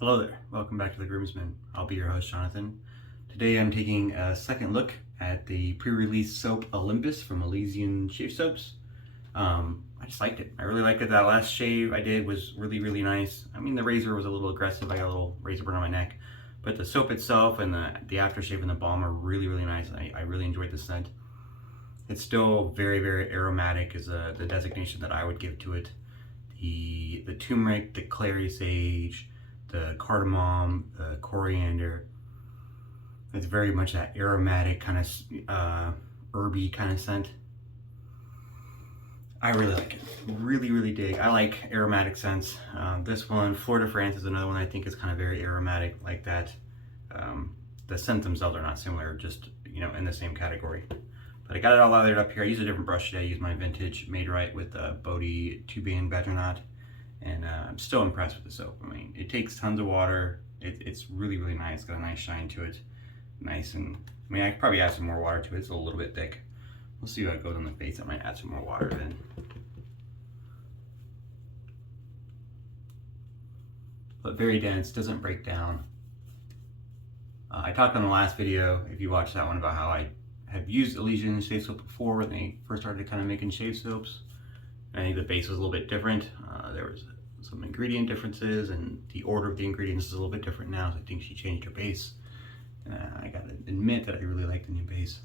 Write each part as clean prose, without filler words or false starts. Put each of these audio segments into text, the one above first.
Hello there, welcome back to The Groomsman. I'll be your host, Jonathan. Today I'm taking a second look at the pre-release soap Olympus from Elysian Shave Soaps. I just liked it. I really liked it. That last shave I did was really nice. I mean, the razor was a little aggressive. I got a little razor burn on my neck. But the soap itself and the aftershave and the balm are really nice. I really enjoyed the scent. It's still very aromatic is the designation that I would give to it. The turmeric, the clary sage, the cardamom, the coriander. It's very much that aromatic kind of herby kind of scent. I really like it. Really dig. I like aromatic scents. This one, Florida France, is another one I think is kind of very aromatic like that. The scents themselves are not similar, just in the same category. But I got it all lathered up here. I used a different brush today. I used my vintage made right with the Boti 2-band badger knot. And I'm still impressed with the soap. I mean, it takes tons of water. It's really nice. It's got a nice shine to it. Nice and, I mean, I could probably add some more water to it. It's a little bit thick. We'll see how it goes on the face. I might add some more water then. But very dense, doesn't break down. I talked on the last video, if you watched that one, about how I have used Elysian shave soap before when they first started kind of making shave soaps. I think the base was a little bit different. There was some ingredient differences, and the order of the ingredients is a little bit different now. So I think she changed her base. And I gotta admit that I really like the new base.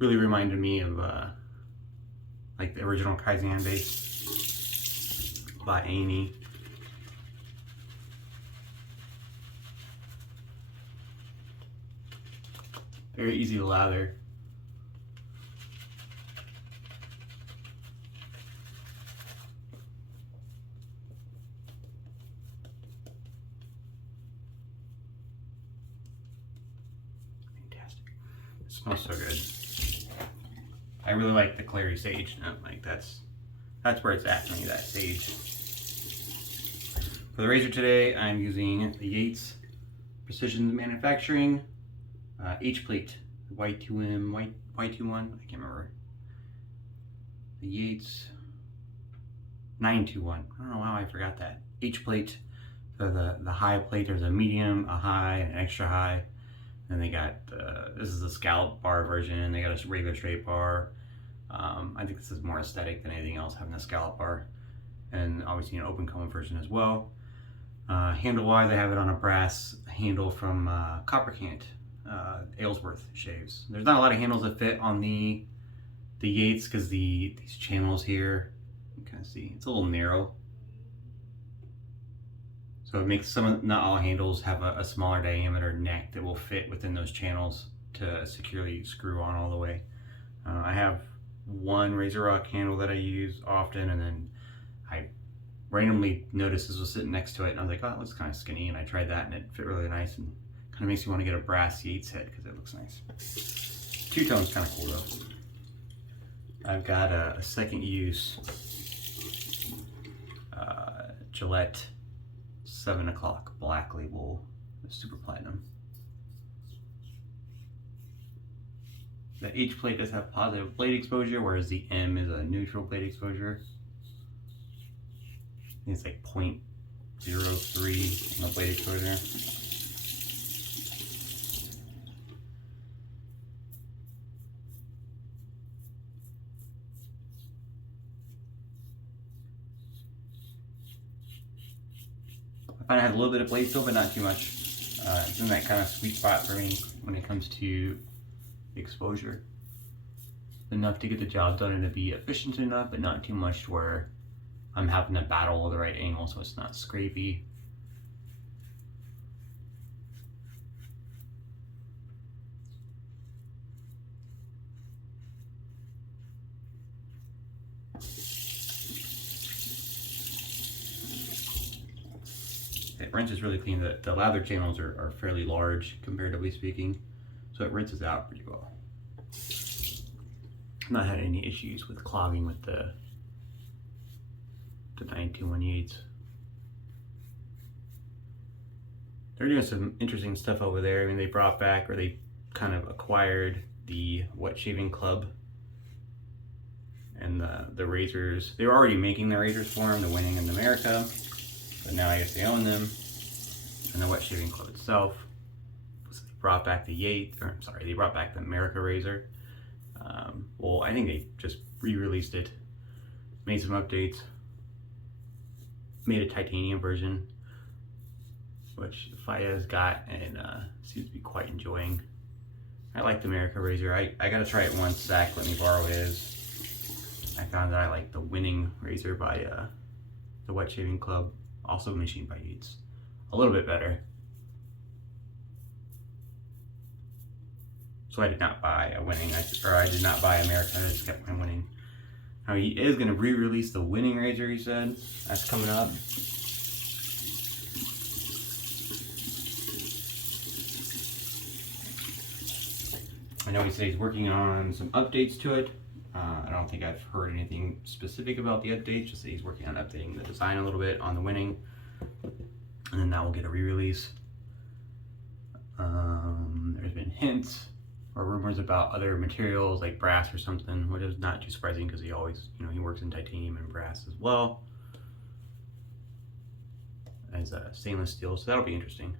Really reminded me of like the original Kaizen base by Amy. Very easy to lather. It smells so good. I really like the clary sage. Like that's where it's at for me, that sage. For the razor today, I'm using the Yates Precision Manufacturing H plate, white 2M, white 2-1. I can't remember. The Yates 921. I don't know how I forgot that. H plate. So the high plate, there's a medium, a high, and an extra high. And they got, this is a scallop bar version. They got a regular straight bar. I think this is more aesthetic than anything else, having a scallop bar. And obviously an open comb version as well. Handle-wise, I have it on a brass handle from Kopparkant, Aylesworth shaves. There's not a lot of handles that fit on the Yates because these channels here, you can kind of see, it's a little narrow. So it makes not all handles have a smaller diameter neck that will fit within those channels to securely screw on all the way. I have one razor rock handle that I use often, and then I randomly noticed this was sitting next to it, and I was like, oh, it looks kind of skinny, and I tried that, and it fit really nice, and kind of makes me want to get a brass Yates head because it looks nice. Two-tone's kind of cool though. I've got a second use Gillette 7 o'clock black label super platinum. The H plate does have positive blade exposure, whereas the M is a neutral blade exposure. I think it's like 0.03 on the blade exposure. I find it has a little bit of blade still, but not too much. It's in that kind of sweet spot for me when it comes to exposure. Enough to get the job done and to be efficient enough, but not too much to where I'm having to battle the right angle so it's not scrapey. It rinses really clean. The lather channels are fairly large comparatively speaking, so it rinses out pretty well. I've not had any issues with clogging with the 921 Yates. They're doing some interesting stuff over there. I mean, they brought back, or they kind of acquired the wet shaving club and the razors. They were already making the razors for him, the Winning in America, but now I guess they own them. and the wet shaving club itself. So they brought back the Yates, or I'm sorry, they brought back the America razor. Well, I think they just re-released it, made some updates, made a titanium version, which Faya's got and seems to be quite enjoying. I like the America razor. I gotta try it once. Zach let me borrow his. I found that I like the winning razor by the Wet Shaving Club, also machined by Yates, a little bit better. So I did not buy a winning, I did not buy America, I just kept my winning. Now he is going to re-release the winning razor, he said. That's coming up. I know he said he's working on some updates to it. I don't think I've heard anything specific about the updates, just that he's working on updating the design a little bit on the winning. And then that will get a re-release. There's been hints or rumors about other materials like brass or something, which is not too surprising because he always, he works in titanium and brass as well as stainless steel, so that'll be interesting.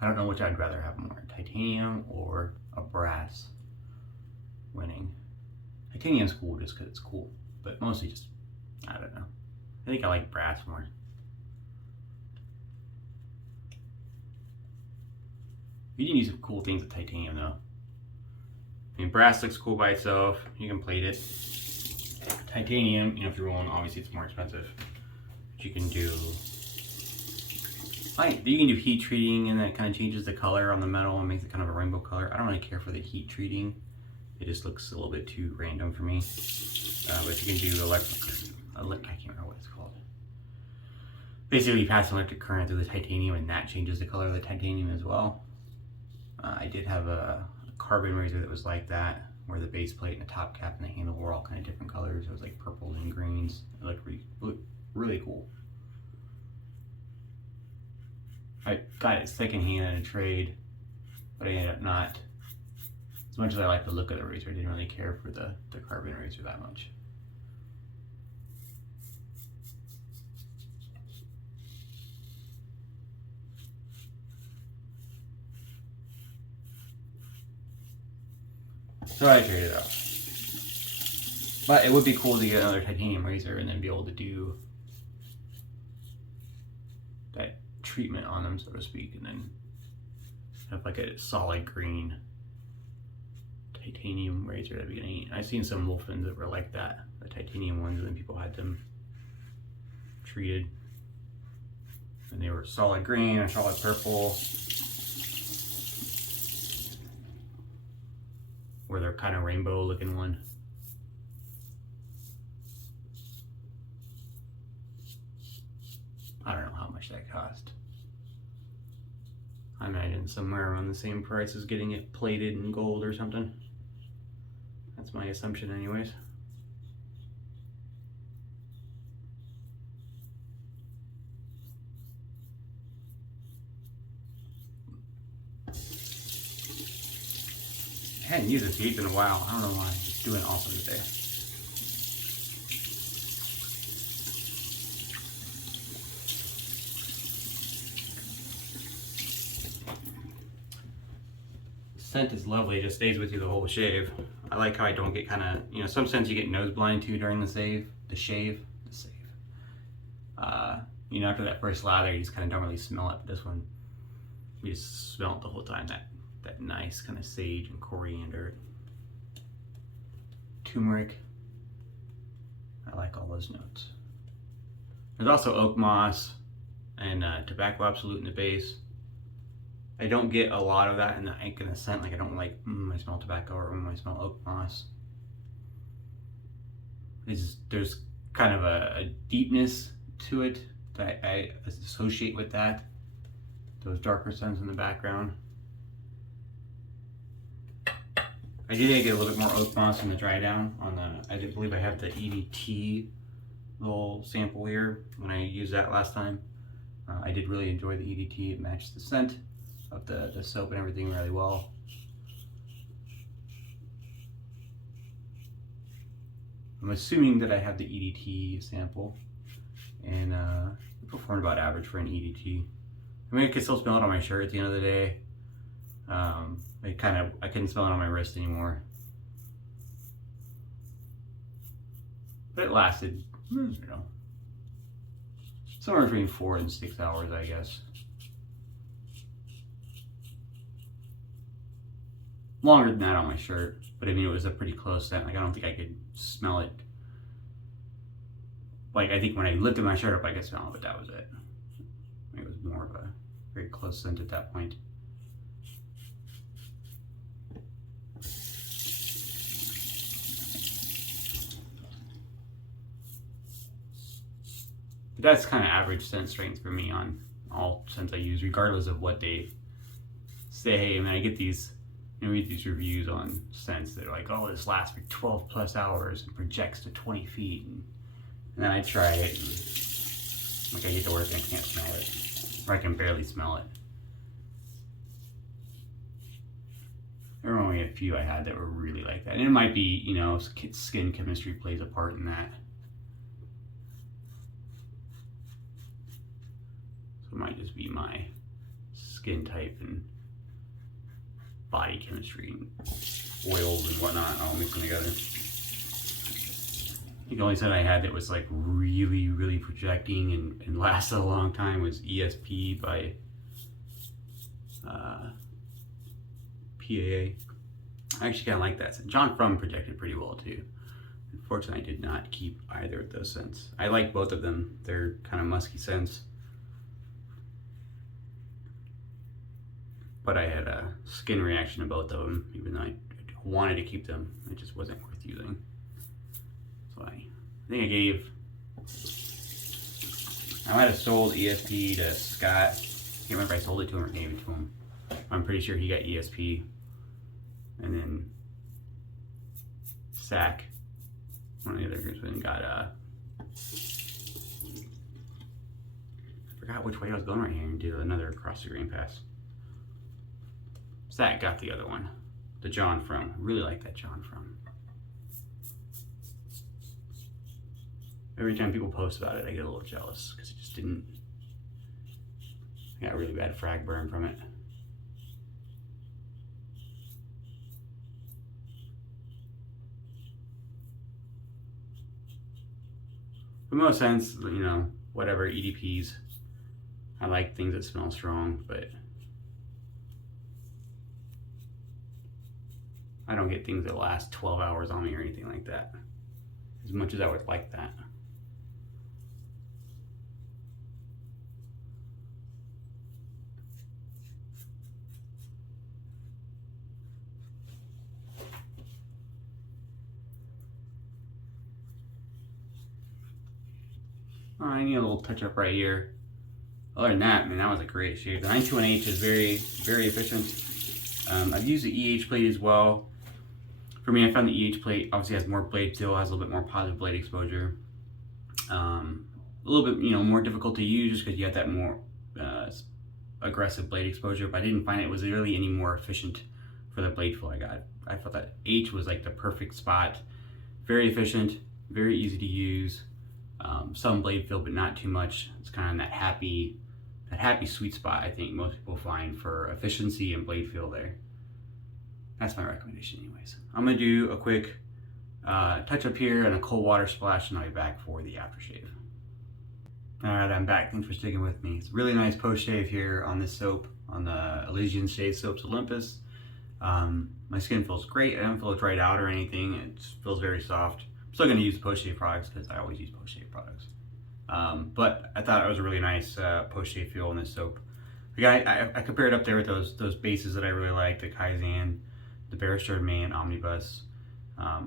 I don't know which I'd rather have more, titanium or a brass winning. Titanium's cool just because it's cool, but mostly just, I don't know. I think I like brass more. You can use some cool things with titanium though. I mean, brass looks cool by itself. You can plate it. Titanium, if you're rolling, obviously it's more expensive. But you can do, you can do heat treating, and that kind of changes the color on the metal and makes it kind of a rainbow color. I don't really care for the heat treating. It just looks a little bit too random for me. But you can do I can't remember what it's called. Basically, you pass an electric current through the titanium, and that changes the color of the titanium as well. I did have a carbon razor that was like that, where the base plate and the top cap and the handle were all kind of different colors. It was like purples and greens. It looked really cool. I got it secondhand in a trade, but I ended up not. As much as I like the look of the razor, I didn't really care for the carbon razor that much. So I traded it off. But it would be cool to get another titanium razor and then be able to do that treatment on them, so to speak, and then have like a solid green titanium razor. That'd be neat. I've seen some Wolfens that were like that, the titanium ones, and then people had them treated and they were solid green or solid purple, where they're kind of rainbow looking one. I don't know how much that cost. I imagine somewhere around the same price as getting it plated in gold or something. That's my assumption anyways. I hadn't used this Yates in a while. I don't know why. It's doing awesome today. The scent is lovely. It just stays with you the whole shave. I like how I don't get kind of, some scents you get nose blind to during the shave. After that first lather, you just kind of don't really smell it. But this one, you just smell it the whole time. That nice kind of sage and coriander, turmeric. I like all those notes. There's also oak moss and tobacco absolute in the base. I don't get a lot of that in the scent. Like I don't like, I smell tobacco, or I smell oak moss. There's kind of a deepness to it that I associate with that. Those darker scents in the background. I did get a little bit more oak moss in the dry down on the, I believe I have the EDT little sample here when I used that last time. I did really enjoy the EDT. It matched the scent of the soap and everything really well. I'm assuming that I have the EDT sample. and it performed about average for an EDT. I mean, I could still smell it on my shirt at the end of the day. I couldn't smell it on my wrist anymore. But it lasted, I don't know, somewhere between 4 and 6 hours, I guess. Longer than that on my shirt, but I mean, it was a pretty close scent. Like, I don't think I could smell it. Like, I think when I lifted my shirt up, I could smell it, but that was it. It was more of a very close scent at that point. But that's kind of average scent strength for me on all scents I use, regardless of what they say. Hey, I mean, I get these, you read these reviews on scents that are like, oh, this lasts for 12 plus hours and projects to 20 feet. And then I try it, and like, I get to work and I can't smell it, or I can barely smell it. There were only a few I had that were really like that. And it might be, you know, skin chemistry plays a part in that. So it might just be my skin type and body chemistry and oils and whatnot all mixing together. I think the only scent I had that was like really, really projecting and lasted a long time was ESP by PAA. I actually kind of like that scent. John From projected pretty well too. Unfortunately, I did not keep either of those scents. I like both of them. They're kind of musky scents. But I had a skin reaction to both of them, even though I wanted to keep them. It just wasn't worth using. So I think I might have sold ESP to Scott. I can't remember if I sold it to him or gave it to him. I'm pretty sure he got ESP. And then SAC, one of the other groups, got I forgot which way I was going right here and do another across the green pass. SAC got the other one, the John From. I really like that John From. Every time people post about it, I get a little jealous because it just didn't. I got a really bad frag burn from it. But most sense, you know, whatever, EDPs. I like things that smell strong, but I don't get things that last 12 hours on me or anything like that. As much as I would like that. I need a little touch up right here. Other than that, man, that was a great shave. The 921H is very, very efficient. I've used the EH plate as well. For me, I found the EH plate obviously has more blade feel, has a little bit more positive blade exposure. A little bit, you know, more difficult to use just because you have that more aggressive blade exposure, but I didn't find it was really any more efficient for the blade feel I got. I thought that H was like the perfect spot. Very efficient, very easy to use. Some blade feel, but not too much. It's kind of that happy sweet spot I think most people find for efficiency and blade feel there. That's my recommendation anyways. I'm gonna do a quick touch up here and a cold water splash, and I'll be back for the aftershave. All right, I'm back. Thanks for sticking with me. It's a really nice post shave here on this soap, on the Elysian Shave Soaps Olympus. My skin feels great. I don't feel dried out or anything. It feels very soft. I'm still gonna use the post shave products because I always use post shave products. But I thought it was a really nice post shave feel on this soap. Again, I compared it up there with those bases that I really like, the Kaizen, the Barrister Man, Omnibus.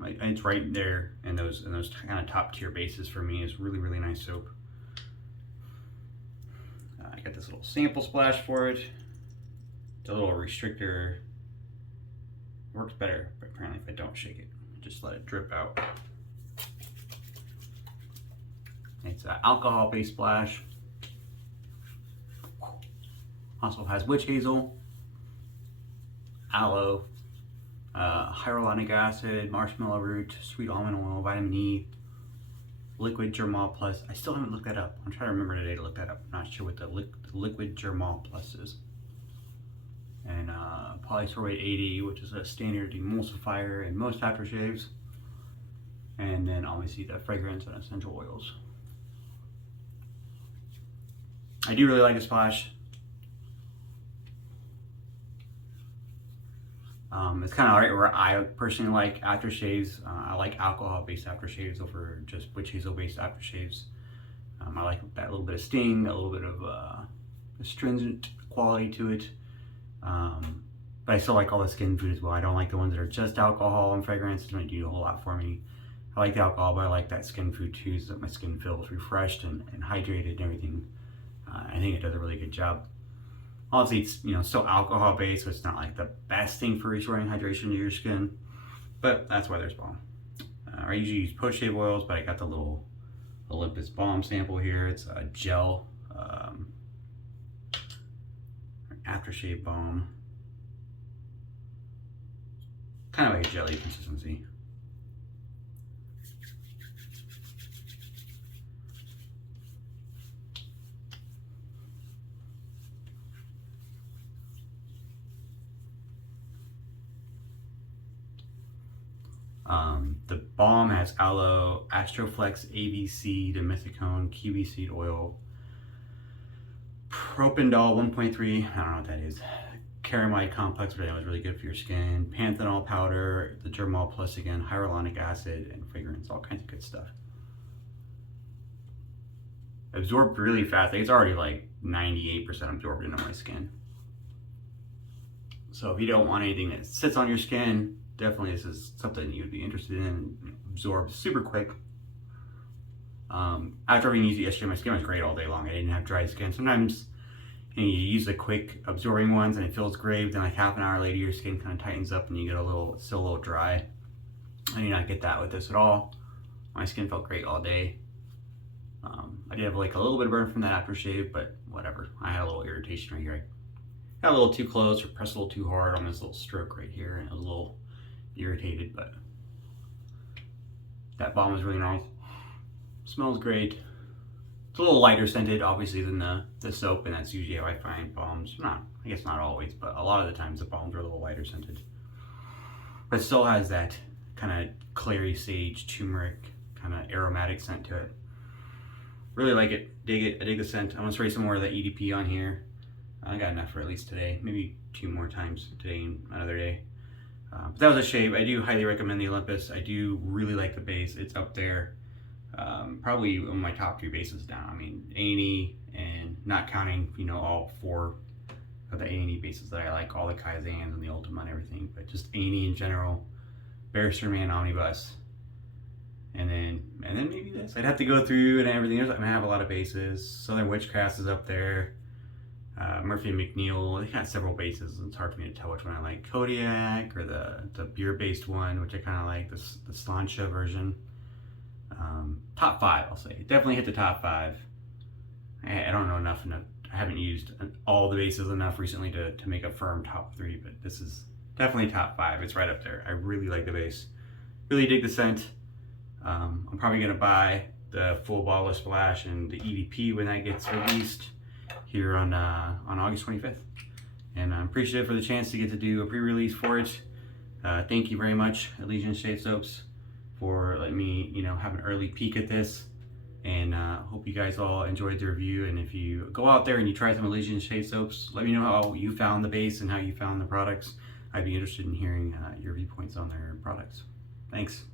It's right there in those kind of top tier bases for me. It's really, really nice soap. I got this little sample splash for it. The little restrictor works better, but apparently if I don't shake it, just let it drip out. It's an alcohol-based splash. Also has witch hazel, aloe, hyaluronic acid, marshmallow root, sweet almond oil, vitamin E. Liquid Germall Plus. I still haven't looked that up. I'm trying to remember today to look that up. I'm not sure what the Liquid Germall Plus is. And polysorbate 80, which is a standard emulsifier in most aftershaves. And then obviously the fragrance and essential oils. I do really like the splash. It's kind of right where I personally like aftershaves. I like alcohol-based aftershaves over just witch hazel-based aftershaves. I like that little bit of sting, a little bit of astringent quality to it. But I still like all the skin food as well. I don't like the ones that are just alcohol and fragrance. It doesn't do a whole lot for me. I like the alcohol, but I like that skin food too, so that my skin feels refreshed and hydrated and everything. I think it does a really good job. Obviously, it's still alcohol based, so it's not like the best thing for restoring hydration to your skin, but that's why there's balm. I usually use post-shave oils, but I got the little Olympus balm sample here. It's a gel aftershave balm, kind of like a jelly consistency. The balm has aloe, astroflex, ABC, dimethicone, kiwi seed oil, propendol 1.3, I don't know what that is, caramide complex, but that was really good for your skin, panthenol powder, the Germall Plus again, hyaluronic acid, and fragrance, all kinds of good stuff. Absorbed really fast. It's already like 98% absorbed into my skin. So if you don't want anything that sits on your skin, definitely this is something you'd be interested in. Absorbs super quick. After having used it yesterday, my skin was great all day long. I didn't have dry skin. Sometimes you use the quick absorbing ones and it feels great, but then like half an hour later your skin kind of tightens up and you get still a little dry. I did not get that with this at all. My skin felt great all day. I did have like a little bit of burn from that aftershave, but whatever. I had a little irritation right here. I got a little too close or pressed a little too hard on this little stroke right here, and it was a little irritated, but that balm is really nice. Smells great. It's a little lighter scented, obviously, than the soap, and that's usually how I find balms. I guess not always, but a lot of the times the balms are a little lighter scented. But it still has that kind of clary sage, turmeric, kind of aromatic scent to it. Really like it, dig it, I dig the scent. I'm gonna spray some more of that EDP on here. I got enough for at least today, maybe 2 more times today and another day. But that was a shave. I do highly recommend the Olympus. I do really like the base. It's up there. Probably one of my top 3 bases now. I mean, A&E, and not counting, all 4 of the A&E bases that I like, all the Kaizans and the Ultima and everything, but just A&E in general, Barrister Man Omnibus, and then maybe this. I'd have to go through and everything. I have a lot of bases. Southern Witchcraft is up there. Murphy and McNeil, they got several bases. It's hard for me to tell which one I like. Kodiak or the beer-based one, which I kind of like, the Slancha version. Top 5, I'll say. Definitely hit the top 5. I don't know enough. I haven't used all the bases enough recently to make a firm top 3, but this is definitely top 5. It's right up there. I really like the base. Really dig the scent. I'm probably going to buy the full bottle of Splash and the EDP when that gets released here on August 25th. And I'm appreciative for the chance to get to do a pre-release for it. Thank you very much, Elysian Shave Soaps, for letting me, have an early peek at this. And hope you guys all enjoyed the review. And if you go out there and you try some Elysian Shave Soaps, let me know how you found the base and how you found the products. I'd be interested in hearing your viewpoints on their products. Thanks.